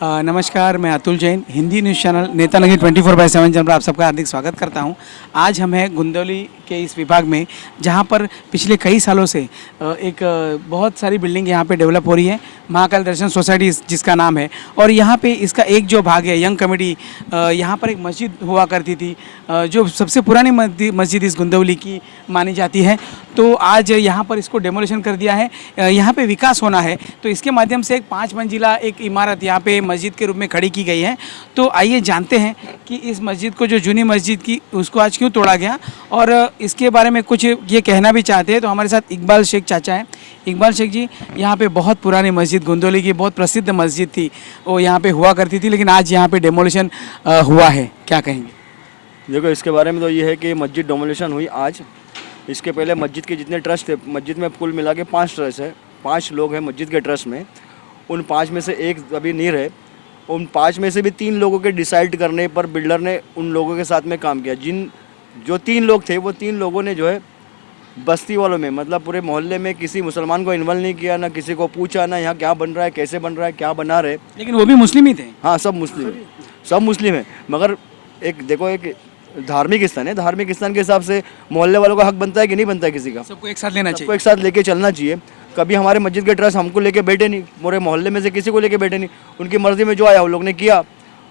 नमस्कार, मैं Atul Jain, Hindi news channel नेता नगी 24/7 चैनल पर आप सबका हार्दिक स्वागत करता हूं। आज हम हैं गुंदौली के इस विभाग में, जहां पर पिछले कई सालों से बहुत सारी बिल्डिंग यहां पे डेवलप हो रही है। महाकाल दर्शन सोसाइटी जिसका नाम है, और यहां पे इसका एक जो भाग है यंग कमेटी, यहां पर एक मस्जिद हुआ करती थी, जो सबसे पुरानी मस्जिद इस गुंदौली की मानी जाती है। तो आज यहाँ पर इसको डेमोलिशन कर दिया है। यहाँ पे विकास होना है, तो इसके माध्यम से एक 5 मंजिला एक इमारत यहाँ पे मस्जिद के रूप में खड़ी की गई है। तो आइए जानते हैं कि इस मस्जिद को, जो जूनी मस्जिद की, उसको आज क्यों तोड़ा गया, और इसके बारे में कुछ ये कहना भी चाहते हैं। तो हमारे साथ इकबाल शेख चाचा हैं। इकबाल शेख जी, यहाँ पे बहुत पुरानी मस्जिद, गुंदौली की बहुत प्रसिद्ध मस्जिद थी, वो यहाँ पे हुआ करती थी, लेकिन आज यहाँ पे डेमोलिशन हुआ है, क्या कहेंगे? देखो, इसके बारे में तो ये है कि मस्जिद डेमोलिशन हुई आज। इसके पहले मस्जिद के जितने ट्रस्ट थे, मस्जिद में कुल मिला के 5 ट्रस्ट है, 5 लोग हैं मस्जिद के ट्रस्ट में। उन 5 में से एक अभी नहीं रहे। उन 5 में से भी 3 लोगों के डिसाइड करने पर बिल्डर ने उन लोगों के साथ में काम किया। जो 3 लोग थे, वो 3 लोगों ने जो है बस्ती वालों में, मतलब पूरे मोहल्ले में किसी मुसलमान को इन्वॉल्व नहीं किया, ना किसी को पूछा, ना यहाँ क्या बन रहा है, कैसे बन रहा है, क्या बना रहे। लेकिन वो भी मुस्लिम ही थे। हाँ, सब मुस्लिम है। मगर एक देखो, एक धार्मिक स्थान है, धार्मिक स्थान के हिसाब से मोहल्ले वालों का हक बनता है कि नहीं बनता है? किसी का सबको एक साथ लेना चाहिए, सबको एक साथ लेके चलना चाहिए। कभी हमारे मस्जिद के ट्रस्ट हमको लेके बैठे नहीं, पूरे मोहल्ले में से किसी को लेके बैठे नहीं। उनकी मर्जी में जो आया वो लोग ने किया,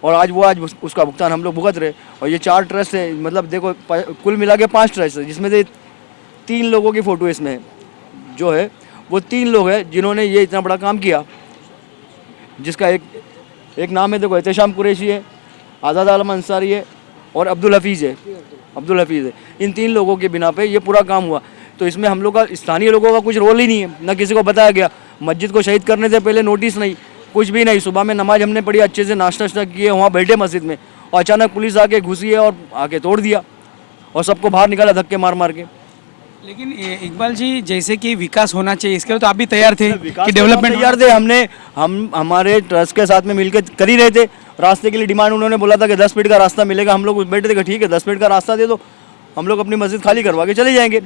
और आज उसका भुगतान हम लोग भुगत रहे। और ये 4 ट्रस्ट है, मतलब देखो कुल मिला के 5 ट्रस्ट है, जिसमें से 3 लोगों की फ़ोटो इसमें है। जो है वो 3 लोग हैं जिन्होंने ये इतना बड़ा काम किया, जिसका एक नाम है, देखो, एहतेशाम कुरैशी है, आज़ाद आलम अंसारी है, और अब्दुल हफीज़ है। इन 3 लोगों के बिना पे ये पूरा काम हुआ। तो इसमें हम लोग का, स्थानीय लोगों का कुछ रोल ही नहीं है, ना किसी को बताया गया। मस्जिद को शहीद करने से पहले नोटिस नहीं, कुछ भी नहीं। सुबह में नमाज हमने पढ़ी, अच्छे से नाश्ता किए, वहाँ बैठे मस्जिद में, और अचानक पुलिस आके घुसी है और आके तोड़ दिया, और सबको बाहर निकाला धक्के मार मार के। लेकिन इकबाल जी, जैसे कि विकास होना चाहिए, इसके लिए तो आप भी तैयार थे कि डेवलपमेंट तैयार थे। हम हमारे ट्रस्ट के साथ में मिलकर कर ही रहे थे। रास्ते के लिए डिमांड उन्होंने बोला था कि 10 फीट का रास्ता मिलेगा। हम लोग बैठे थे कि ठीक है, 10 फीट का रास्ता दे दो, हम लोग अपनी मस्जिद खाली करवा के चले जाएंगे।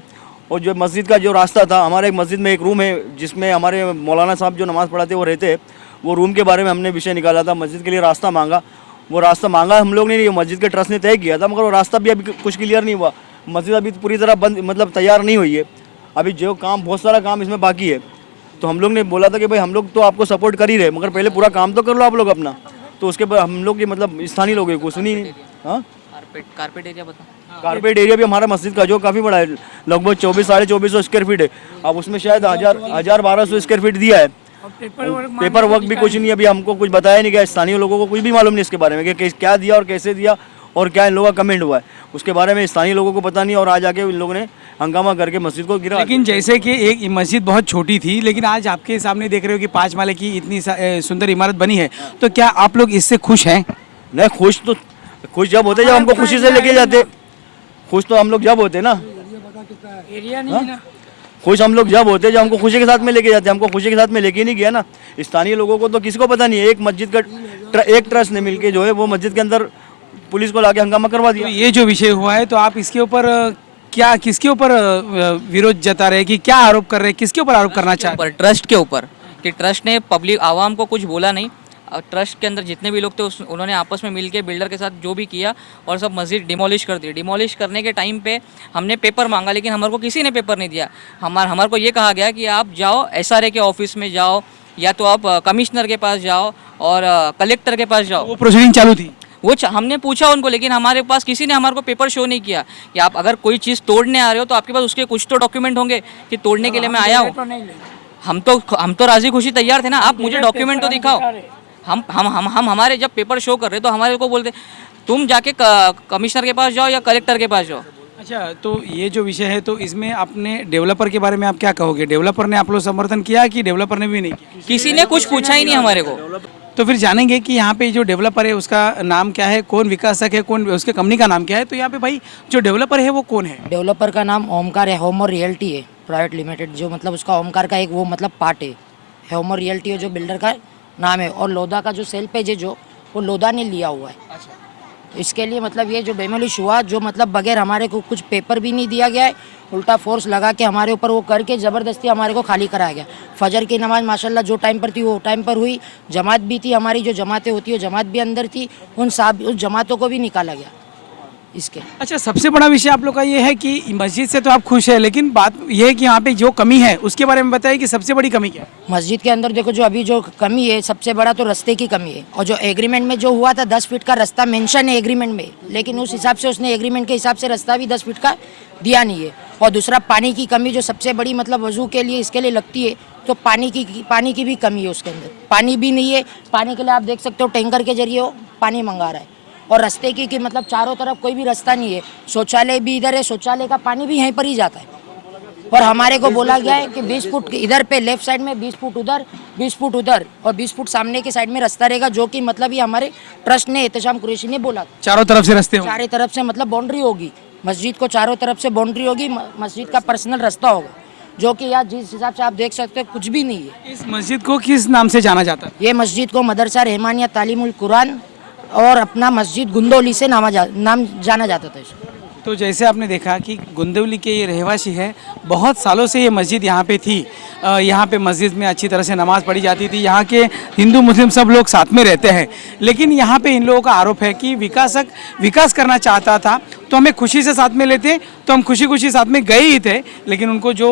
और जो मस्जिद का जो रास्ता था, हमारे एक मस्जिद में एक रूम है जिसमें हमारे मौलाना साहब जो नमाज़ पढ़ाते वो रहते हैं। वो रूम के बारे में हमने विषय निकाला था, मस्जिद के लिए रास्ता मांगा। वो रास्ता मांगा हम लोग ने, मस्जिद के ट्रस्ट ने तय किया था, मगर वो रास्ता भी अभी कुछ क्लियर नहीं हुआ। मस्जिद अभी पूरी तरह बंद, मतलब तैयार नहीं हुई है। अभी जो काम, बहुत सारा काम इसमें बाकी है। तो हम लोग ने बोला था कि भाई हम लोग तो आपको सपोर्ट कर ही रहे, मगर पहले पूरा काम तो कर लो आप लोग अपना। तो उसके बाद हम लोग की, मतलब स्थानीय लोगों को सुनी। हाँ, कारपेट एरिया बता। कारपेट एरिया भी हमारा मस्जिद का जो काफ़ी बड़ा है, लगभग 24-2450 स्क्वायर फीट है। अब उसमें शायद 1000-1200 स्क्वायर फीट दिया है। पेपर वर्क भी कुछ नहीं, अभी हमको कुछ बताया नहीं गया। स्थानीय लोगों को कुछ भी मालूम नहीं इसके बारे में कि क्या दिया और कैसे दिया और क्या इन लोगों का कमेंट हुआ है, उसके बारे में स्थानीय लोगों को पता नहीं। और आज आके इन लोगों ने हंगामा करके मस्जिद को गिरा। लेकिन जैसे कि एक मस्जिद बहुत छोटी थी, लेकिन आज आपके सामने देख रहे हो कि 5 माले की इतनी सुंदर इमारत बनी है। तो क्या आप लोग इससे खुश हैं? नहीं, खुश जब होते, जब हमको खुशी से लेके जाते। खुश तो हम लोग जब होते ना, एरिया नहीं है ना। खुश हम लोग जब होते जब हमको खुशी के साथ में लेके जाते। हमको खुशी के साथ में लेके नहीं गया ना। स्थानीय लोगों को तो किसी को पता नहीं है। एक मस्जिद का एक ट्रस्ट ने मिलके जो है वो मस्जिद के अंदर पुलिस को लाके हंगामा करवा दिया। तो ये जो विषय हुआ है, तो आप इसके ऊपर क्या, किसके ऊपर विरोध जता रहे हैं, कि क्या आरोप कर रहे हैं, किसके ऊपर आरोप करना चाहते हैं? ट्रस्ट के ऊपर, कि ट्रस्ट ने पब्लिक आवाम को कुछ बोला नहीं। ट्रस्ट के अंदर जितने भी लोग थे उन्होंने आपस में मिलके बिल्डर के साथ जो भी किया, और सब मस्जिद डिमोलिश कर दी। डिमोलिश करने के टाइम पे हमने पेपर मांगा, लेकिन हमारे को किसी ने पेपर नहीं दिया। हमारे को ये कहा गया कि आप जाओ SRA के ऑफिस में जाओ, या तो आप कमिश्नर के पास जाओ और कलेक्टर के पास जाओ। वो प्रोसीडिंग चालू थी। हमने पूछा उनको, लेकिन हमारे पास किसी ने हमारे को पेपर शो नहीं किया कि आप अगर कोई चीज़ तोड़ने आ रहे हो तो आपके पास उसके कुछ तो डॉक्यूमेंट होंगे कि तोड़ने के लिए मैं आया हूँ। हम तो राजी खुशी तैयार थे ना, आप मुझे डॉक्यूमेंट तो दिखाओ। हम हमारे जब पेपर शो कर रहे तो हमारे को बोलते तुम जाके कमिश्नर के पास जाओ या कलेक्टर के पास जाओ। अच्छा, तो ये जो विषय है, तो इसमें अपने डेवलपर के बारे में आप क्या कहोगे? डेवलपर ने आप लोग समर्थन किया कि डेवलपर ने भी नहीं किया? किसी ने कुछ पूछा ही नहीं हमारे को। तो फिर जानेंगे कि यहाँ पे जो डेवलपर है उसका नाम क्या है, कौन विकासक है, कौन उसके कंपनी का नाम क्या है। तो यहाँ पे भाई जो डेवलपर है वो कौन है? डेवलपर का नाम ओमकार है, होम और रियल्टी है प्राइवेट लिमिटेड। जो मतलब उसका ओमकार का एक वो मतलब पार्ट है, होम और रियल्टी है जो बिल्डर का नाम है। और लोधा का जो सेल पेज है जो वो लोधा ने लिया हुआ है। इसके लिए मतलब ये जो डेमोलिश हुआ, जो मतलब बगैर हमारे को कुछ पेपर भी नहीं दिया गया है, उल्टा फोर्स लगा के हमारे ऊपर वो करके ज़बरदस्ती हमारे को खाली कराया गया। फजर की नमाज माशाल्लाह जो टाइम पर थी वो टाइम पर हुई, जमात भी थी हमारी, जो जमातें होती है वो जमात भी अंदर थी, उन जमातों को भी निकाला गया इसके। अच्छा, सबसे बड़ा विषय आप लोग का ये है कि मस्जिद से तो आप खुश है, लेकिन बात ये है कि यहाँ पे जो कमी है उसके बारे में बताइए कि सबसे बड़ी कमी क्या है। मस्जिद के अंदर देखो जो अभी जो कमी है, सबसे बड़ा तो रास्ते की कमी है। और जो एग्रीमेंट में जो हुआ था 10 फीट का रास्ता मेंशन है एग्रीमेंट में, लेकिन उस हिसाब से उसने एग्रीमेंट के हिसाब से रास्ता भी 10 फीट का दिया नहीं है। और दूसरा पानी की कमी जो सबसे बड़ी मतलब वजू के लिए इसके लिए लगती है, तो पानी की भी कमी है उसके अंदर, पानी भी नहीं है। पानी के लिए आप देख सकते हो टैंकर के जरिए वो पानी मंगा रहा है। और रास्ते की मतलब चारों तरफ कोई भी रास्ता नहीं है, शौचालय भी इधर है, शौचालय का पानी भी यहीं पर ही जाता है। और हमारे को बोला गया है कि 20 फुट इधर पे लेफ्ट साइड में, 20 फुट उधर, 20 फुट उधर और 20 फुट सामने के साइड में रास्ता रहेगा, जो कि मतलब ये हमारे ट्रस्ट ने, एहतशाम कुरैशी ने बोला था। चारों तरफ से रास्ते होंगे। चारों तरफ से मतलब बाउंड्री होगी, मस्जिद को चारों तरफ से बाउंड्री होगी, मस्जिद का पर्सनल रास्ता होगा, जो कि यार जिस हिसाब से आप देख सकते हो कुछ भी नहीं है। इस मस्जिद को किस नाम से जाना जाता है? ये मस्जिद को मदरसा रहमानिया तालीमुल कुरान और अपना मस्जिद गुंदौली से नाम जाना जाता था इसको। तो जैसे आपने देखा कि गुंदौली के ये रहवासी है, बहुत सालों से ये मस्जिद यहाँ पे थी। यहाँ पे मस्जिद में अच्छी तरह से नमाज़ पढ़ी जाती थी, यहाँ के हिंदू मुस्लिम सब लोग साथ में रहते हैं। लेकिन यहाँ पे इन लोगों का आरोप है कि विकास करना चाहता था तो हमें खुशी से साथ में लेते, तो हम खुशी खुशी साथ में गए ही थे, लेकिन उनको जो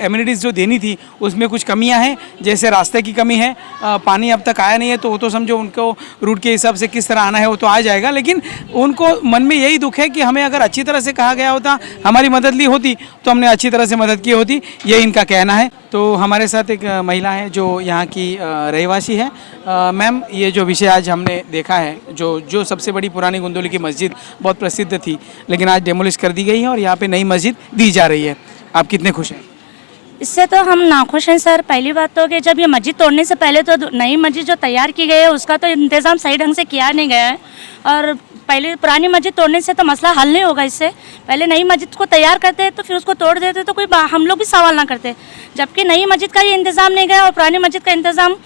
एमिनिटीज़ जो देनी थी उसमें कुछ कमियां हैं। जैसे रास्ते की कमी है, पानी अब तक आया नहीं है, तो वो तो समझो उनको रूट के हिसाब से किस तरह आना है वो तो आ जाएगा, लेकिन उनको मन में यही दुख है कि हमें अगर अच्छी तरह से कहा गया होता, हमारी मदद ली होती तो हमने अच्छी तरह से मदद की होती, ये इनका कहना है। तो हमारे साथ एक महिला है जो यहाँ की रहवासी है। मैम, ये जो विषय आज हमने देखा है, जो सबसे बड़ी पुरानी गुंदौली की मस्जिद बहुत प्रसिद्ध थी, लेकिन आज डेमोलिश कर दी गई है और यहाँ पे नई मस्जिद दी जा रही है, आप कितने खुश हैं? इससे तो हम नाखुश हैं सर। पहली बात तो कि जब ये मस्जिद तोड़ने से पहले तो नई मस्जिद जो तैयार की गई है उसका तो इंतज़ाम सही ढंग से किया नहीं गया है, और पहले पुरानी मस्जिद तोड़ने से तो मसला हल नहीं होगा। इससे पहले नई मस्जिद को तैयार करते तो फिर उसको तोड़ देते तो कोई हम लोग भी सवाल ना करते, जबकि नई मस्जिद का ये इंतज़ाम नहीं गया और पुरानी मस्जिद का इंतज़ाम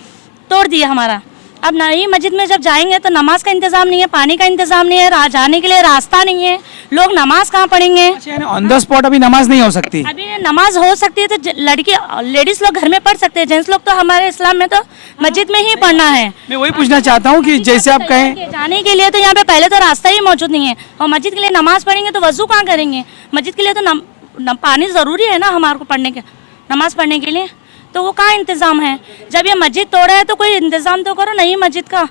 तोड़ दिया हमारा। अब नई मस्जिद में जब जाएंगे तो नमाज का इंतज़ाम नहीं है, पानी का इंतज़ाम नहीं है, जाने के लिए रास्ता नहीं है, लोग नमाज कहाँ पढ़ेंगे? ऑन द स्पॉट अभी नमाज नहीं हो सकती? अभी नमाज हो सकती है तो लेडीज लोग घर में पढ़ सकते हैं, जेंट्स लोग तो हमारे इस्लाम में तो मस्जिद में ही पढ़ना है। मैं वही पूछना चाहता हूँ कि जैसे आप कहें जाने के लिए तो यहाँ पे पहले तो रास्ता ही मौजूद नहीं है, और मस्जिद के लिए नमाज पढ़ेंगे तो वजू कहाँ करेंगे? मस्जिद के लिए तो पानी ज़रूरी है ना हमारे को पढ़ने के, नमाज पढ़ने के लिए, तो वो कहाँ इंतज़ाम है? जब ये मस्जिद तोड़े हैं तो कोई इंतज़ाम तो करो नई मस्जिद का।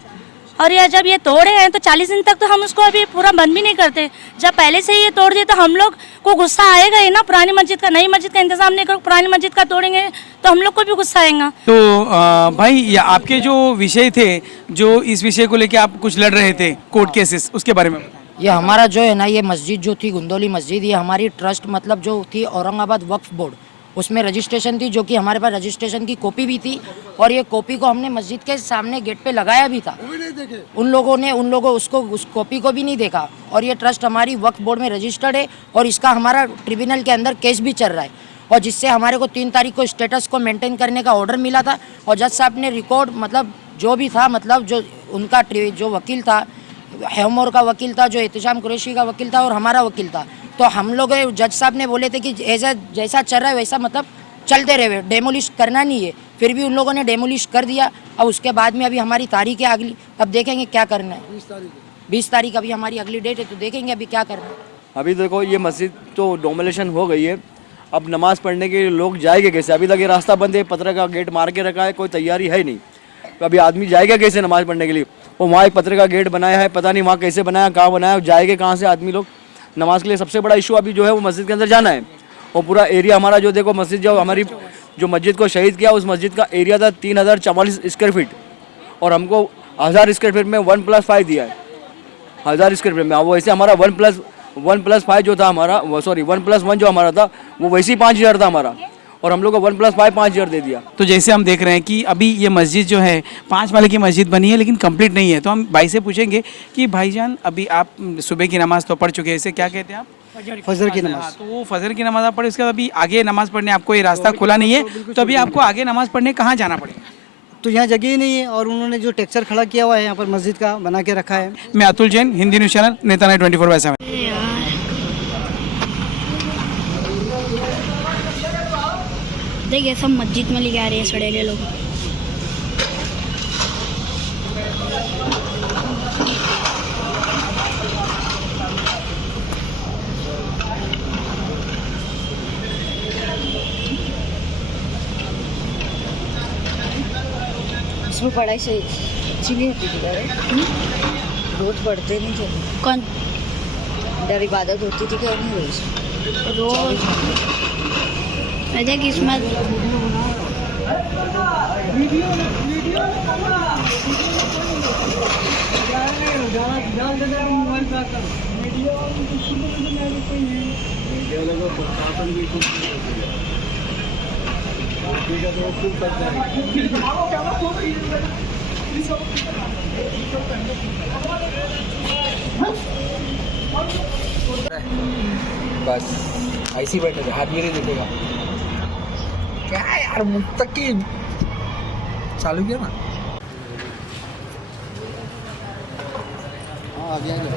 और ये जब ये तोड़े हैं तो 40 दिन तक तो हम उसको अभी पूरा बंद भी नहीं करते। जब पहले से ही ये तोड़ दिए तो हम लोग को गुस्सा आएगा ही ना। पुरानी मस्जिद का, नई मस्जिद का इंतज़ाम नहीं करो, पुरानी मस्जिद का तोड़ेंगे तो हम लोग को भी गुस्सा आएगा। तो भाई, ये आपके जो विषय थे, जो इस विषय को लेके आप कुछ लड़ रहे थे, कोर्ट केसेस, उसके बारे में बताएं। ये हमारा जो है ना, ये मस्जिद जो थी गुंदौली मस्जिद, ये हमारी ट्रस्ट मतलब जो थी औरंगाबाद वक्फ बोर्ड, उसमें रजिस्ट्रेशन थी, जो कि हमारे पास रजिस्ट्रेशन की कॉपी भी थी, और ये कॉपी को हमने मस्जिद के सामने गेट पे लगाया भी था। उन लोगों उसको उस कॉपी को भी नहीं देखा। और ये ट्रस्ट हमारी वक्फ बोर्ड में रजिस्टर्ड है और इसका हमारा ट्रिब्यूनल के अंदर केस भी चल रहा है, और जिससे हमारे को 3 तारीख को स्टेटस को मेंटेन करने का ऑर्डर मिला था। और जज साहब ने रिकॉर्ड मतलब जो भी था, मतलब जो उनका जो वकील था, हेमोर का वकील था, जो एहतशाम कुरैशी का वकील था और हमारा वकील था, तो हम लोग जज साहब ने बोले थे कि जैसा चल रहा है वैसा मतलब चलते रहे, डेमोलिश करना नहीं है। फिर भी उन लोगों ने डेमोलिश कर दिया। अब उसके बाद में अभी हमारी तारीख है अगली, अब देखेंगे क्या करना है। 20 तारीख अभी हमारी अगली डेट है, तो देखेंगे अभी क्या करना है। अभी देखो ये मस्जिद तो डोमिनेशन हो गई है, अब नमाज पढ़ने के लिए लोग जाएंगे कैसे? अभी तक ये रास्ता बंद है, पत्थर का गेट मार के रखा है, कोई तैयारी है नहीं, तो अभी आदमी जाएगा कैसे नमाज पढ़ने के लिए? वो वहाँ एक पत्थर का गेट बनाया है, पता नहीं वहाँ कैसे बनाया, कहाँ बनाया, जाएंगे कहाँ से आदमी लोग नमाज के लिए? सबसे बड़ा इशू अभी जो है वो मस्जिद के अंदर जाना है। और पूरा एरिया हमारा जो देखो, मस्जिद जो हमारी जो मस्जिद को शहीद किया, उस मस्जिद का एरिया था 3044 स्क्वायर फीट, और हमको 1000 स्क्वायर फीट में 1+5 दिया है, 1000 स्क्वायर फीट में। वो ऐसे हमारा 1+5 जो था हमारा, सॉरी 1+1 जो हमारा था वो वैसे ही 5000 था हमारा, और हम लोग को 1+5 5000 दे दिया। तो जैसे हम देख रहे हैं कि अभी ये मस्जिद जो है 5 माले की मस्जिद बनी है, लेकिन कंप्लीट नहीं है। तो हम भाई से पूछेंगे कि भाईजान, अभी आप सुबह की नमाज तो पढ़ चुके हैं, इसे क्या कहते हैं आप? फजर की नमाज। हाँ, तो वो फजर की नमाज आप पढ़े, उसके बाद अभी आगे नमाज पढ़ने आपको ये रास्ता खुला नहीं है, तो अभी आपको आगे नमाज पढ़ने कहाँ जाना पड़ेगा? तो यहाँ जगह ही नहीं है और उन्होंने जो टेक्सचर खड़ा किया हुआ है यहाँ पर मस्जिद का बना के रखा है। मैं अतुल जैन, हिंदी न्यूज़ चैनल नेता 24/7। देखिए सब मस्जिद में लेके आ रहे हैं सड़ेले लोग। इसमें पढ़ाई से अच्छी नहीं होती थी, रोज पढ़ते नहीं थे। कौन डर इबादत होती थी क्या नहीं रोज? रोज अजय किस्मत बस ऐसे ही बैठे थे, आदमी नहीं दिखेगा क्या यार, मुत्तकी चालू किया ना। हाँ अभी आगे